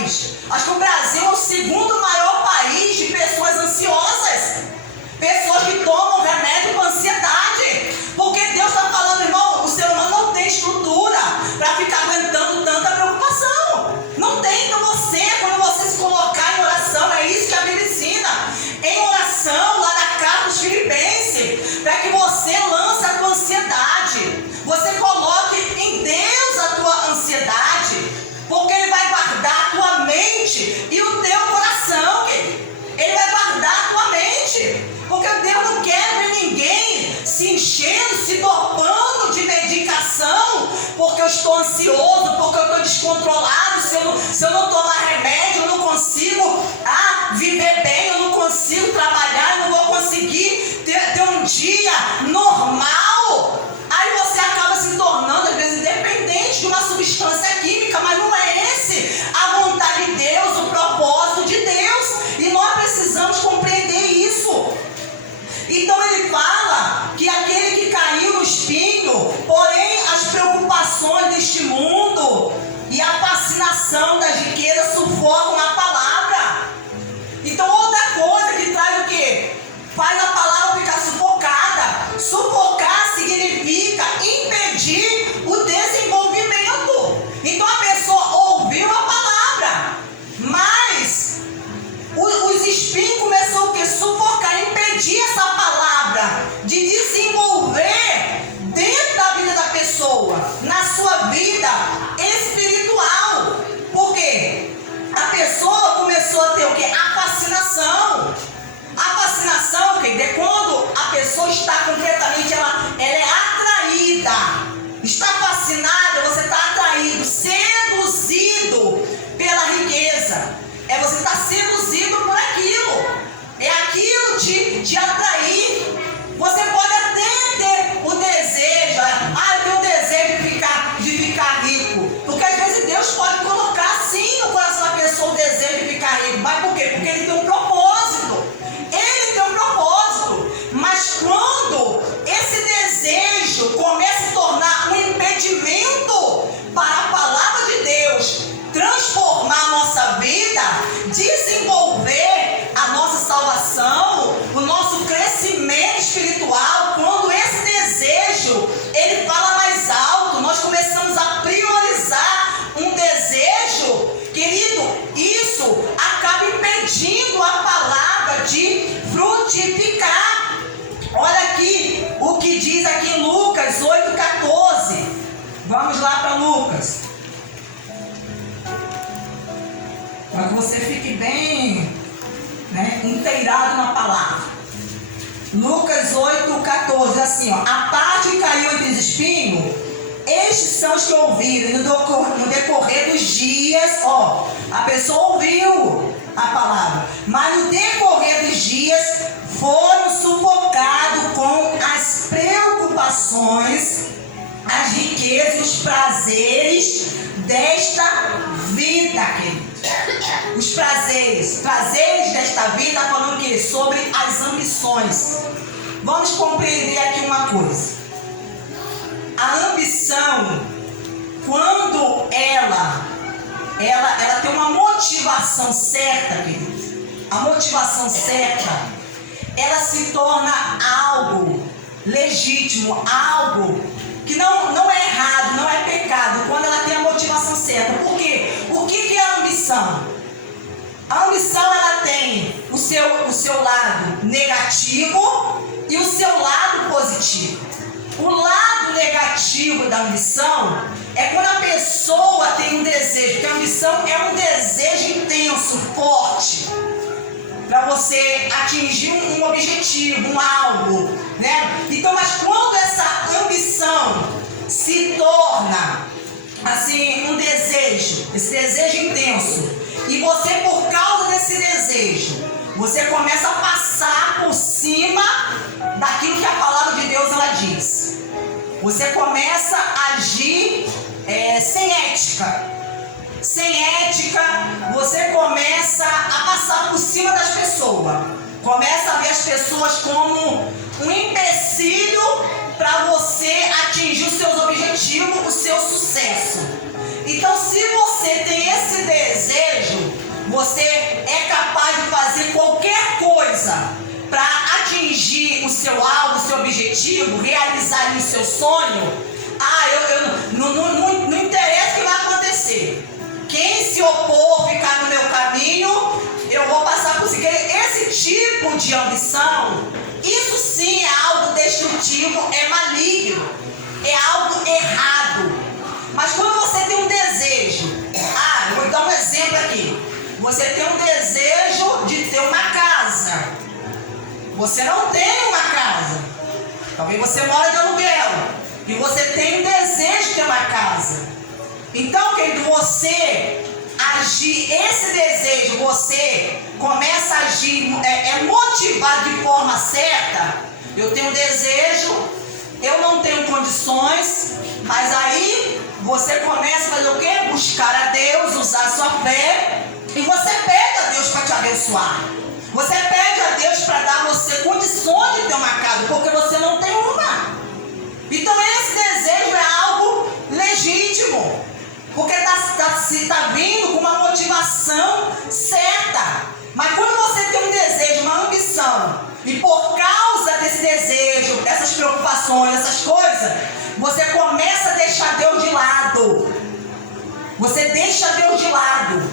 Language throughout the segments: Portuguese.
país. Acho que o Brasil é o segundo maior país de pessoas ansiosas. Pessoas que tomam remédio para ansiedade. Porque Deus está falando, irmão, o ser humano não tem estrutura para ficar aguentando tanta preocupação. Não tem. Então quando você se colocar em oração, é isso que a Bíblia ensina. Em oração, lá na carta dos Filipenses, para que você lance a tua ansiedade. Você coloque em Deus a tua ansiedade. Porque Ele vai guardar a tua mente e o teu coração. Ele vai guardar a tua mente. Porque Deus não quer ver ninguém se enchendo, se dopando de medicação, porque eu estou ansioso, porque eu estou descontrolado, se eu não tomar remédio, eu não consigo viver bem, eu não consigo trabalhar, eu não vou conseguir ter um dia normal. Aí você acaba se tornando, às vezes, dependente de uma substância química, mas não é esse a vontade de Deus, o propósito de Deus. E nós precisamos compreender isso. Então ele fala que aquele que caiu no espinho, porém as preocupações deste mundo e a fascinação das riquezas sufocam a palavra. Então outra coisa que traz o quê? Faz a palavra ficar sufocada. Sufocar significa impedir o desenvolvimento. Então a pessoa ouviu a palavra, mas os espinhos começou o quê? Sufocar, impedir essa palavra de desenvolver dentro da vida da pessoa, na sua vida espiritual. Por quê? A pessoa começou a ter o quê? A fascinação. A fascinação, é quando a pessoa está completamente, ela é atraída. Está fascinada, você está atraído, seduzido pela riqueza. Você está seduzido por aquilo. É aquilo te atrair. Você pode até ter o desejo. Eu tenho o desejo de ficar rico. Porque às vezes Deus pode colocar sim no coração da pessoa o desejo de ficar rico. Mas por quê? Porque Ele tem um propósito. Ele tem um propósito. Mas quando esse desejo começa a se tornar um impedimento para a palavra de Deus transformar a nossa vida, desenvolver a nossa salvação, o nosso crescimento espiritual, quando esse desejo ele fala mais alto, nós começamos a priorizar um desejo, querido, isso acaba impedindo a palavra de frutificar. Olha aqui o que diz aqui em Lucas 8,14. Vamos lá para Lucas. Para que você fique bem inteirado na palavra. Lucas 8,14, assim, a parte que caiu entre os espinhos, estes são os que ouviram. No decorrer dos dias, a pessoa ouviu a palavra, mas no decorrer dos dias foram sufocados com as preocupações, as riquezas e os prazeres desta vida, querido. Os prazeres desta vida, falando que sobre as ambições. Vamos compreender aqui uma coisa. A ambição, quando ela tem uma motivação certa, querido, a motivação certa, ela se torna algo legítimo, algo que não é errado, não é pecado, quando ela tem a motivação certa. Por quê? O que é a ambição? A ambição, ela tem o seu lado negativo e o seu lado positivo. O lado negativo da ambição é quando a pessoa tem um desejo, porque a ambição é um desejo intenso, forte, para você atingir um objetivo, um algo, né? Então, mas quando essa ambição se torna assim um desejo, esse desejo intenso, e você, por causa desse desejo, você começa a passar por cima daquilo que a palavra de Deus ela diz. Você começa a agir sem ética. Sem ética, você começa a passar por cima das pessoas. Começa a ver as pessoas como um empecilho para você atingir os seus objetivos, o seu sucesso. Então, se você tem esse desejo, coisa para atingir o seu alvo, o seu objetivo, realizar o seu sonho, não interessa o que vai acontecer. Quem se opor, ficar no meu caminho, eu vou passar por seguir. Esse tipo de ambição, isso sim é algo destrutivo, é maligno, é algo errado. Mas quando você tem um desejo, eu vou dar um exemplo aqui. Você tem um desejo de ter uma casa. Você não tem uma casa. Talvez você mora de aluguel. E você tem um desejo de ter uma casa. Então, querido, você agir, esse desejo, você começa a agir, motivado de forma certa. Eu tenho um desejo, eu não tenho condições, mas aí você começa a fazer o quê? Buscar a Deus, usar a sua fé, e você pede a Deus para te abençoar. Você pede a Deus para dar a você condições de ter uma casa, porque você não tem uma. Então esse desejo é algo legítimo, porque está vindo com uma motivação certa. Mas quando você tem um desejo, uma ambição, e por causa desse desejo, dessas preocupações, dessas coisas, você começa a deixar Deus de lado. Você deixa Deus de lado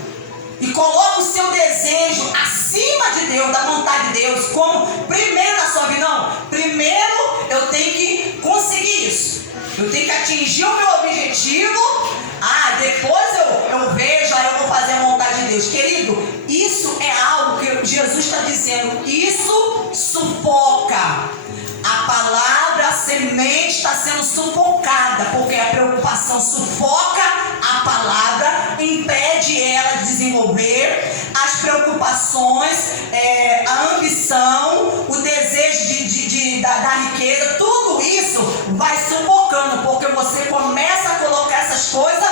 e coloca o seu desejo acima de Deus, da vontade de Deus, como primeiro na sua vida. Não, primeiro eu tenho que conseguir isso, eu tenho que atingir o meu objetivo. Depois eu vejo, aí eu vou fazer a vontade de Deus. Querido, isso é algo que Jesus está dizendo, isso sufoca. A palavra, a semente está sendo sufocada, porque a preocupação sufoca a palavra, impede ela de desenvolver. As preocupações, a ambição, o desejo da riqueza, tudo isso vai sufocando, porque você começa a colocar essas coisas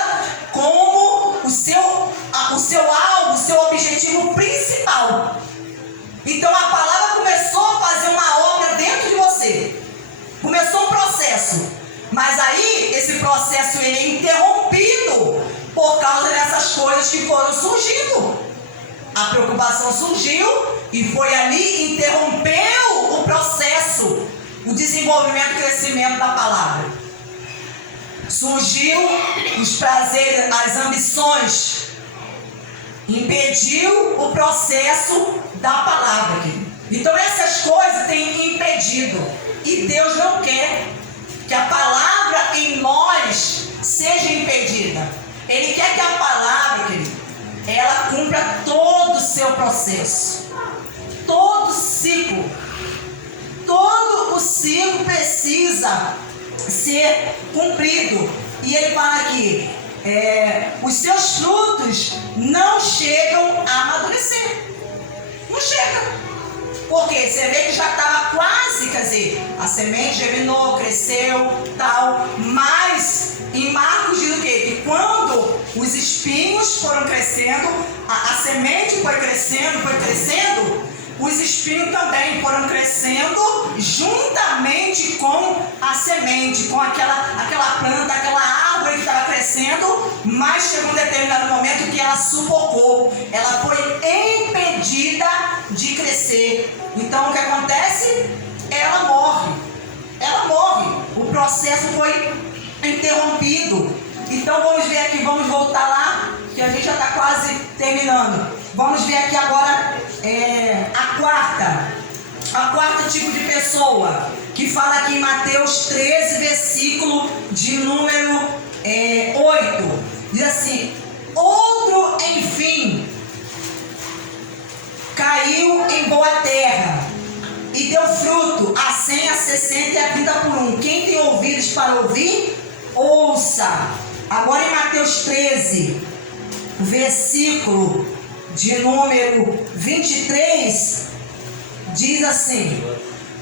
como o seu alvo, o seu objetivo principal. Então a palavra começou a fazer uma obra dentro de você. Começou um processo. Mas aí esse processo ele é interrompido por causa dessas coisas que foram surgindo. A preocupação surgiu e foi ali, interrompeu o processo, o desenvolvimento e crescimento da palavra. Surgiu os prazeres, as ambições, impediu o processo da palavra. Então essas coisas têm impedido, e Deus não quer que a palavra em nós seja impedida. Ele quer que a palavra, querido, ela cumpra todo o seu processo, todo o ciclo precisa ser cumprido. E ele fala aqui, os seus frutos não chegam a amadurecer. Não chega. Porque você vê que já estava quase, quer dizer, a semente germinou, cresceu, tal. Mas em Marcos diz o quê? Que quando os espinhos foram crescendo, a semente foi crescendo, os espinhos também foram crescendo juntamente com a semente, com aquela planta, aquela árvore que estava crescendo, mas chegou um determinado momento que ela sufocou, ela foi impedida de crescer. Então o que acontece? Ela morre, o processo foi interrompido. Então vamos ver aqui, vamos voltar lá, que a gente já está quase terminando. Vamos ver aqui agora a quarta tipo de pessoa, que fala aqui em Mateus 13, versículo de número 8. Diz assim: outro, enfim, caiu em boa terra e deu fruto a 100, a 60 e a 30 por um. Quem tem ouvidos para ouvir, ouça. Agora em Mateus 13, versículo de número 23, diz assim: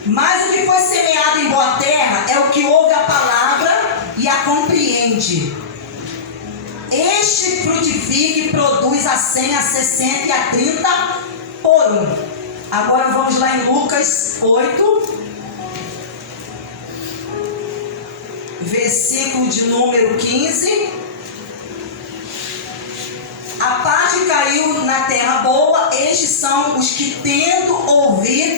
mas o que foi semeado em boa terra é o que ouve a palavra e a compreende. Este frutifica e produz a 100, a 60 e a 30 por um. Agora vamos lá em Lucas 8, versículo de número 15. A parte que caiu na terra boa, estes são os que, tendo ouvido,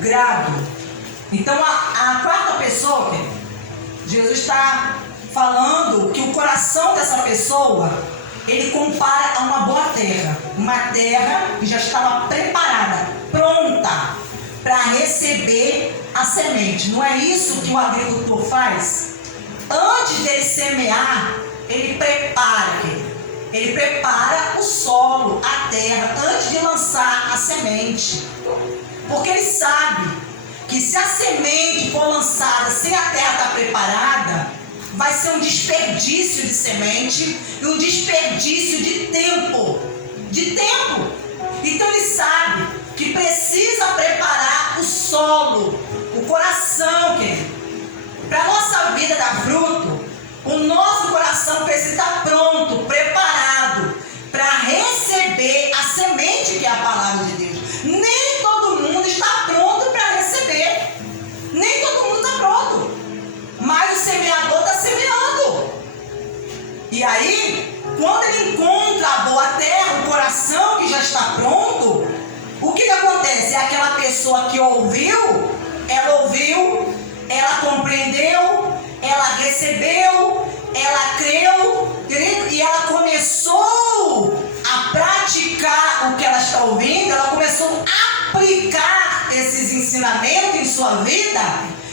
grado. Então a quarta pessoa, Jesus está falando que o coração dessa pessoa, ele compara a uma boa terra. Uma terra que já estava preparada, pronta para receber a semente. Não é isso que o agricultor faz? Antes dele semear, ele prepara o solo, a terra, antes de lançar a semente. Porque ele sabe que se a semente for lançada sem a terra estar preparada, vai ser um desperdício de semente e um desperdício de tempo. Então ele sabe que precisa preparar o solo, o coração, querido. Para a nossa vida dar fruto, o nosso coração precisa estar pronto, preparado para receber a semente que é a palavra de Deus. Nem todo mundo está pronto para receber. Nem todo mundo está pronto. Mas o semeador está semeando. E aí, quando ele encontra a boa terra, o coração que já está pronto, o que acontece? É aquela pessoa que ouviu, ela compreendeu, ela recebeu, ela creu, e ela começou a praticar o que ela está ouvindo, ela começou a aplicar esses ensinamentos em sua vida,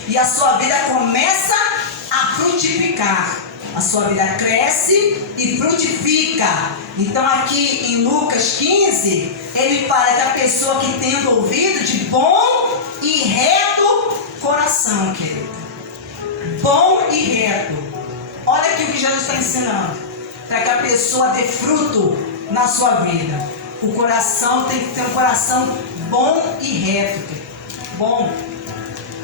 e a sua vida começa a frutificar. A sua vida cresce e frutifica. Então aqui em Lucas 15, ele fala que a pessoa que tem ouvido de bom e reto coração, querido. Bom e reto. Olha aqui o que Jesus está ensinando. Para que a pessoa dê fruto na sua vida. O coração tem que ter um coração bom e reto, querido. Bom.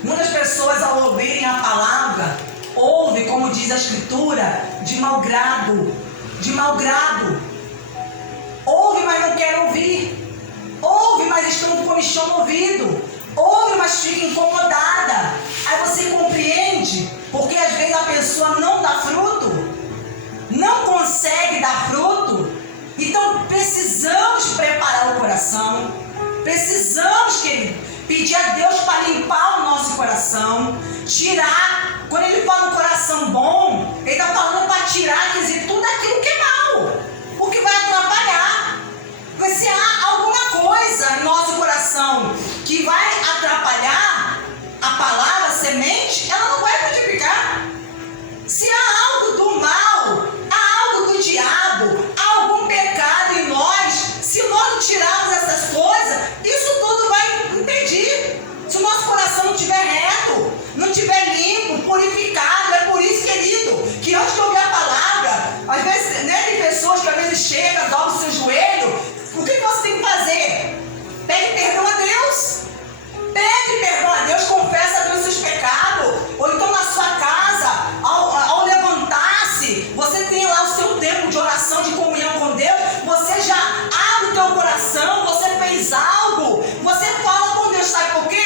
Muitas pessoas, ao ouvirem a palavra, ouvem, como diz a Escritura, de mau grado. Ouve, mas não quer ouvir. Ouve, mas estão com comichão no ouvido. Ouve, mas fica incomodada. Aí você compreende, porque às vezes a pessoa não dá fruto, não consegue dar fruto. Então precisamos preparar o coração. Precisamos, querido, pedir a Deus para limpar o nosso coração, tirar. Quando ele fala um coração bom, ele está falando para tirar, quer dizer, tudo aquilo que é mal, o que vai atrapalhar. Mas se há alguma coisa em nosso coração que vai atrapalhar a palavra, a semente, ela não vai frutificar. Se há algo do mal, há algo do diabo, há algum pecado em nós, se nós não tirarmos essas coisas, isso tudo vai impedir. Se o nosso coração não estiver reto, não estiver limpo, purificado, é por isso, querido, que antes de ouvir a palavra, às vezes, né, tem pessoas que às vezes chegam, dobram o seu joelho, o que você tem que fazer? Pede perdão a Deus. Pede perdão a Deus, confessa a Deus seus pecados. Ou então na sua casa, ao levantar-se, você tem lá o seu tempo de oração, de comunhão com Deus, você já abre o teu coração, você fez algo, você fala com Deus, sabe por quê?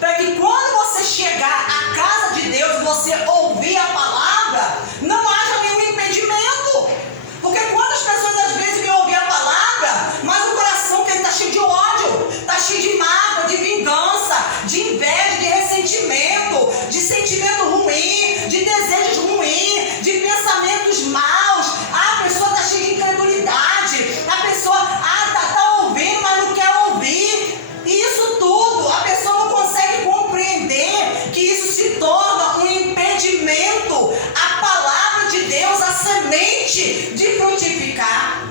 Para que quando você chegar à casa de Deus, você ouvir a palavra, não haja nenhum impedimento. Porque quantas pessoas às vezes vêm ouvir a palavra, mas o coração que está cheio de ódio, está cheio de mágoa, de vingança, de inveja, de ressentimento, de sentimento ruim, de desejos ruins, de pensamentos maus. A pessoa está cheia de incredulidade, a pessoa está ouvindo, mas não quer ouvir. E isso tudo, a pessoa não consegue compreender que isso se torna um impedimento à palavra de Deus, à semente de frutificar.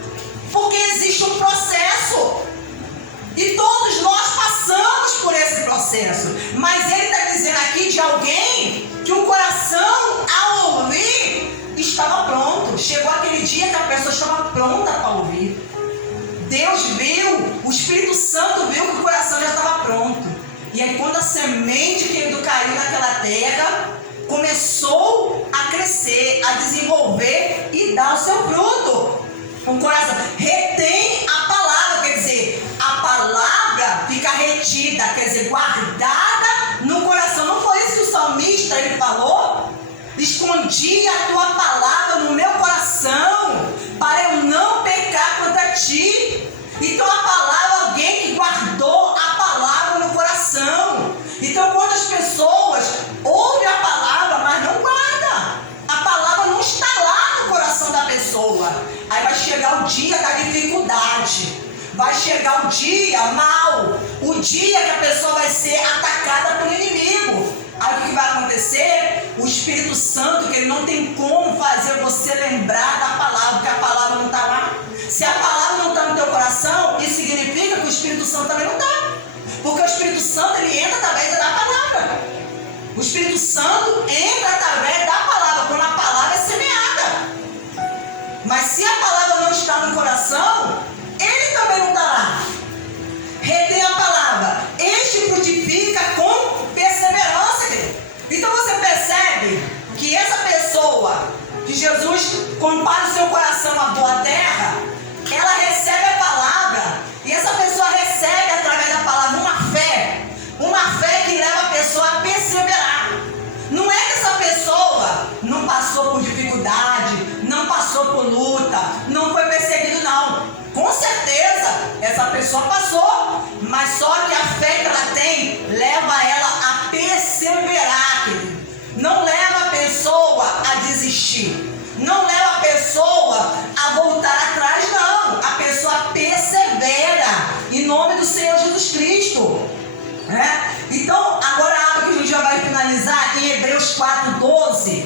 Porque existe um processo. E todos nós passamos por esse processo. Mas ele está dizendo aqui de alguém que o coração, ao ouvir, estava pronto. Chegou aquele dia que a pessoa estava pronta para ouvir. Deus viu, o Espírito Santo viu que o coração já estava pronto. E aí quando a semente que caiu naquela terra, começou a crescer, a desenvolver e dar o seu fruto. O coração retém a palavra, quer dizer, a palavra fica retida, quer dizer, guardada no coração. Não foi isso que o salmista ele falou? Escondi a tua palavra no meu coração, para eu não pecar contra ti. Então a palavra, alguém que guardou a palavra no coração, vai chegar o dia mal, o dia que a pessoa vai ser atacada pelo inimigo. Aí o que vai acontecer? O Espírito Santo, que ele não tem como fazer você lembrar da palavra, porque a palavra não está lá. Se a palavra não está no teu coração, isso significa que o Espírito Santo também não está. Porque o Espírito Santo, ele entra através da palavra. O Espírito Santo entra através da palavra, quando a palavra é semeada. Mas se a palavra não está no coração, ele também não está lá. Retém a palavra. Este frutifica com perseverança, querido. Então você percebe que essa pessoa, que Jesus compara o seu coração a boa terra, ela recebe a palavra. E essa pessoa recebe através da palavra uma fé que leva a pessoa a perseverar. Não é que essa pessoa não passou por dificuldade, não passou por luta, não foi perseguido, não. Com certeza, essa pessoa passou, mas só que a fé que ela tem leva ela a perseverar, querido. Não leva a pessoa a desistir, não leva a pessoa a voltar atrás, não. A pessoa persevera em nome do Senhor Jesus Cristo. Então, agora abre que a gente já vai finalizar em Hebreus 4:12.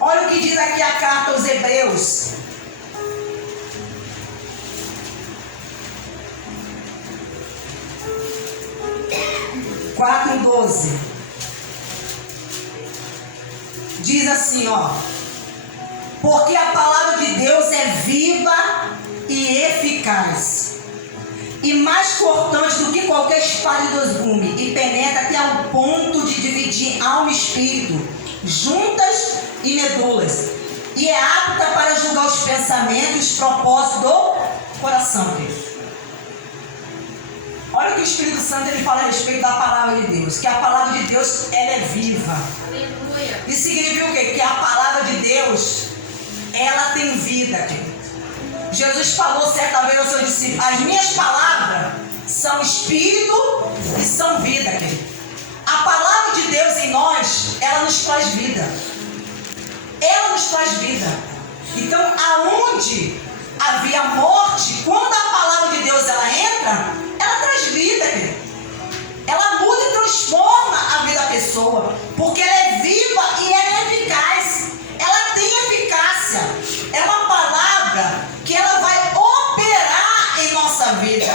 Olha o que diz aqui a carta aos Hebreus. Diz assim, ó: porque a palavra de Deus é viva e eficaz, e mais cortante do que qualquer espada de dois gumes, e penetra até ao ponto de dividir alma e espírito, juntas e medulas, e é apta para julgar os pensamentos e os propósitos do coração. Olha o que o Espírito Santo ele fala a respeito da palavra de Deus, que a palavra de Deus ela é viva. Aleluia. Isso significa o quê? Que a palavra de Deus ela tem vida, querido. Jesus falou certa vez aos seus discípulos: as minhas palavras são espírito e são vida, querido. A palavra de Deus em nós, ela nos traz vida. Ela nos traz vida. Então, aonde havia morte, quando a palavra de Deus ela entra, ela traz vida, querido. Ela muda e transforma a vida da pessoa, porque ela é viva e ela é eficaz. Ela tem eficácia. É uma palavra que ela vai operar em nossa vida.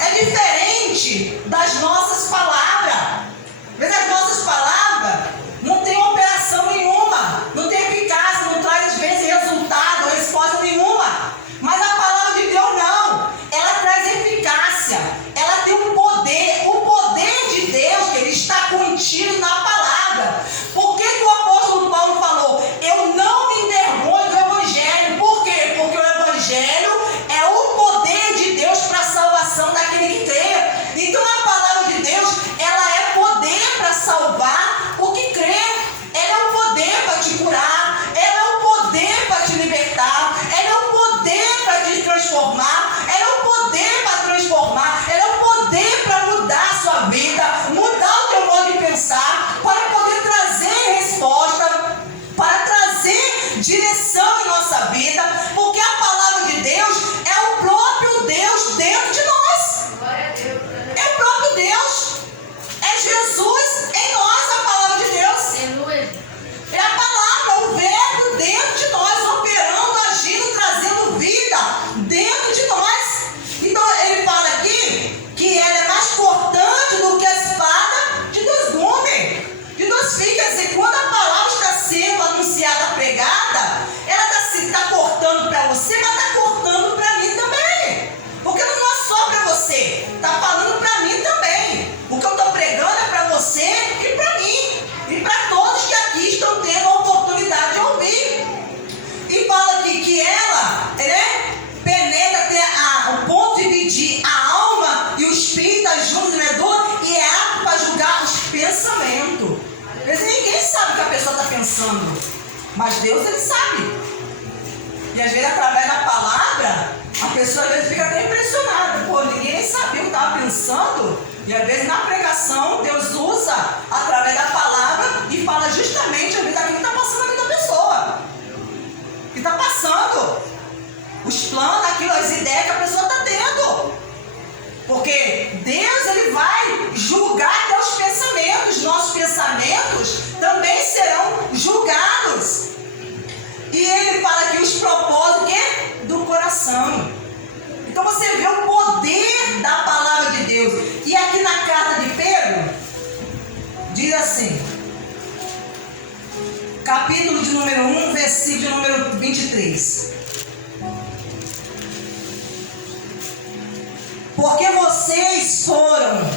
É diferente das nossas palavras. As nossas palavras não tem operação nenhuma, não tem eficácia, não traz às vezes resultado, resposta nenhuma. Mas a palavra de Deus não. Ela traz eficácia. Ela tem um poder. O poder de Deus, que ele está contido na palavra. Por que que o apóstolo Paulo falou: eu não me envergonho do evangelho? Por quê? Porque o evangelho é o poder de Deus para a salvação daquele que crê. Então a palavra de Deus, ela é poder para salvar o que crê. Ela é o poder para te curar. Ela é o poder para te libertar. Ela é o poder para te transformar. Ela é o poder para transformar. Ela é o poder para mudar a sua vida, mudar o teu modo de pensar, para poder trazer resposta, para trazer direção em nossa vida, porque a palavra de Deus é o próprio Deus dentro de nós. É o próprio Deus. É Jesus em nós, a palavra de Deus. É a palavra, o verbo dentro de nós, operando, agindo, trazendo vida dentro de nós. Então ele fala aqui que ela é mais cortante do que a espada de dois gumes, de dois fios. Quer dizer, quando a palavra está sendo anunciada, pregada, ela está cortando para você, mas está cortando para mim também. Porque não é só para você, está falando para mim também. O que eu estou pregando é para você e para mim, e para todos que aqui estão tendo a oportunidade de ouvir. E fala aqui que ela, penetra até o ponto de dividir a alma e o espírito, as juntas e medula, e é apto para julgar os pensamentos. Ninguém sabe o que a pessoa está pensando, mas Deus ele sabe. E às vezes através da palavra, a pessoa às vezes fica até impressionada. Pô, ninguém nem sabia o que estava pensando. E às vezes na pregação, Deus usa através da palavra e fala justamente às vezes aquilo que está passando na vida da pessoa. Que está passando. Os planos, aquilo, as ideias que a pessoa está tendo. perseguição. Então você vê o poder da palavra de Deus. E aqui na carta de Pedro, diz assim, capítulo de número 1, versículo de número 23. Porque vocês foram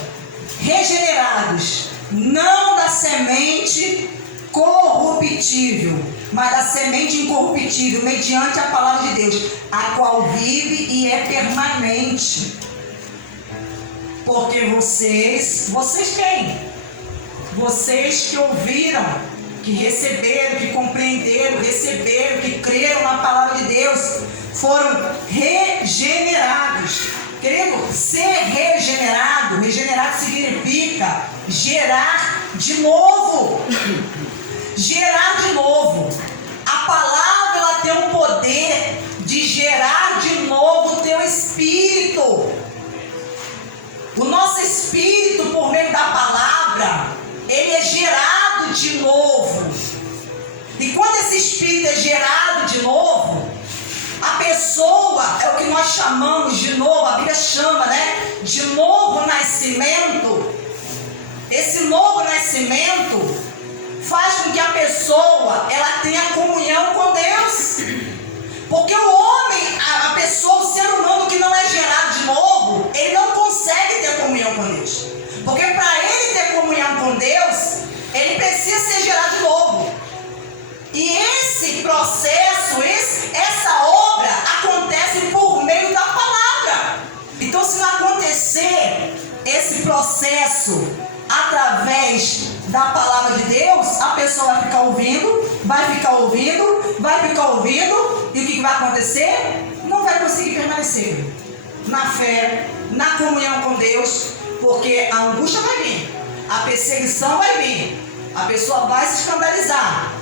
regenerados, não da semente corruptível, mas da semente incorruptível, mediante a palavra de Deus, a qual vive e é permanente. Porque vocês quem? Vocês que ouviram, que receberam, que compreenderam, receberam, que creram na palavra de Deus, foram regenerados. Querido, ser regenerado significa gerar de novo. Gerar de novo. A palavra ela tem o poder de gerar de novo o teu espírito. O nosso espírito, por meio da palavra, ele é gerado de novo. E quando esse espírito é gerado de novo, a pessoa, é o que nós chamamos de novo, a Bíblia chama, né? De novo nascimento. Esse novo nascimento faz com que a pessoa, ela tenha comunhão com Deus. Porque o homem, a pessoa, o ser humano que não é gerado de novo, ele não consegue ter comunhão com Deus. Porque para ele ter comunhão com Deus, ele precisa ser gerado de novo. E esse processo, essa obra acontece por meio da palavra. Então, se não acontecer esse processo através da palavra de Deus, a pessoa vai ficar ouvindo, e o que vai acontecer? Não vai conseguir permanecer na fé, na comunhão com Deus, porque a angústia vai vir, a perseguição vai vir, a pessoa vai se escandalizar,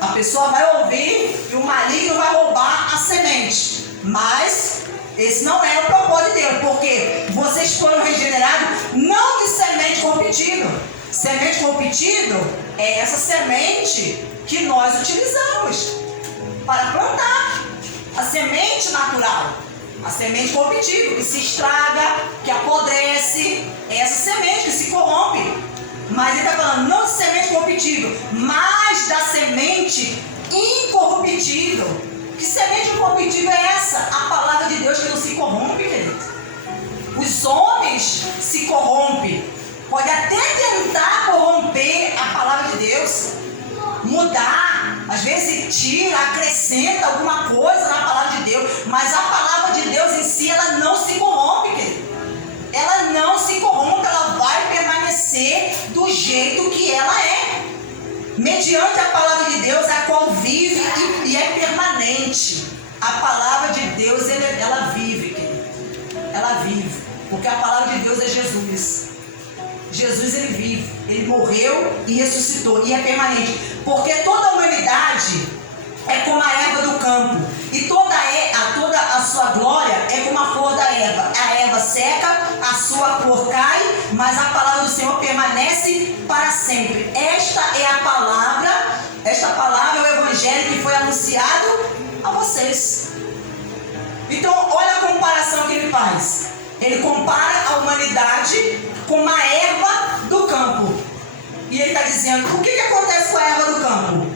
a pessoa vai ouvir e o maligno vai roubar a semente. Mas esse não é o propósito de Deus, porque vocês foram regenerados não de semente corruptível. Semente corruptível é essa semente que nós utilizamos para plantar. A semente natural, a semente corruptível, que se estraga, que apodrece, é essa semente que se corrompe. Mas ele está falando não de semente corruptível, mas da semente incorruptível. Que semente incorruptível é essa? A palavra de Deus que não se corrompe, querido. Os homens se corrompem. Pode até tentar corromper a palavra de Deus, mudar, às vezes tira, acrescenta alguma coisa na palavra de Deus, mas a palavra de Deus em si, ela não se corrompe, querido. Ela não se corrompe, ela vai permanecer do jeito que ela é, mediante a palavra de Deus, a qual vive e é permanente. A palavra de Deus, ela vive, querido. Ela vive, porque a palavra de Deus é Jesus. Jesus, ele vive, ele morreu e ressuscitou, e é permanente, porque toda a humanidade é como a erva do campo, e toda a sua glória é como a flor da erva. A erva seca, a sua flor cai, mas a palavra do Senhor permanece para sempre. Esta palavra é o evangelho que foi anunciado a vocês. Então, olha a comparação que ele faz. Ele compara a humanidade com uma erva do campo. E ele está dizendo, o que acontece com a erva do campo?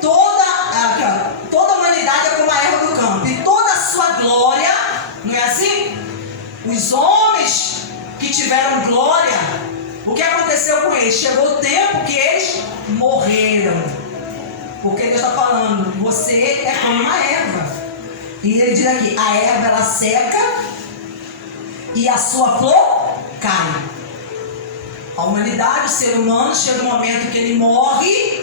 Toda a humanidade é como a erva do campo. E toda a sua glória, não é assim? Os homens que tiveram glória, o que aconteceu com eles? Chegou o tempo que eles morreram. Porque Deus está falando, você é como uma erva. E ele diz aqui, a erva ela seca e a sua flor cai. A humanidade, o ser humano, chega um momento que ele morre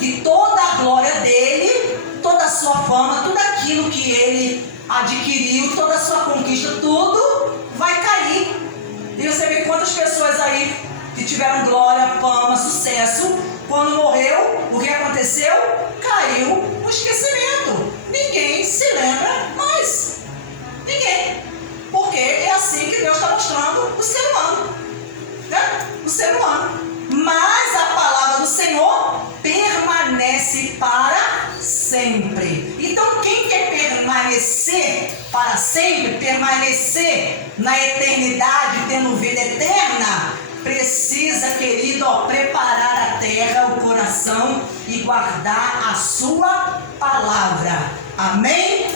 e toda a glória dele, toda a sua fama, tudo aquilo que ele adquiriu, toda a sua conquista, tudo vai cair. E você vê quantas pessoas aí que tiveram glória, fama, sucesso, quando morreu, o que aconteceu? Caiu no esquecimento. Ninguém se lembra mais. Ninguém. Porque é assim que Deus está mostrando o ser humano. Né? O ser humano. Mas a palavra do Senhor permanece para sempre. Então quem quer permanecer crescer para sempre, permanecer na eternidade, tendo vida eterna, precisa, querido, preparar a terra, o coração e guardar a sua palavra. Amém?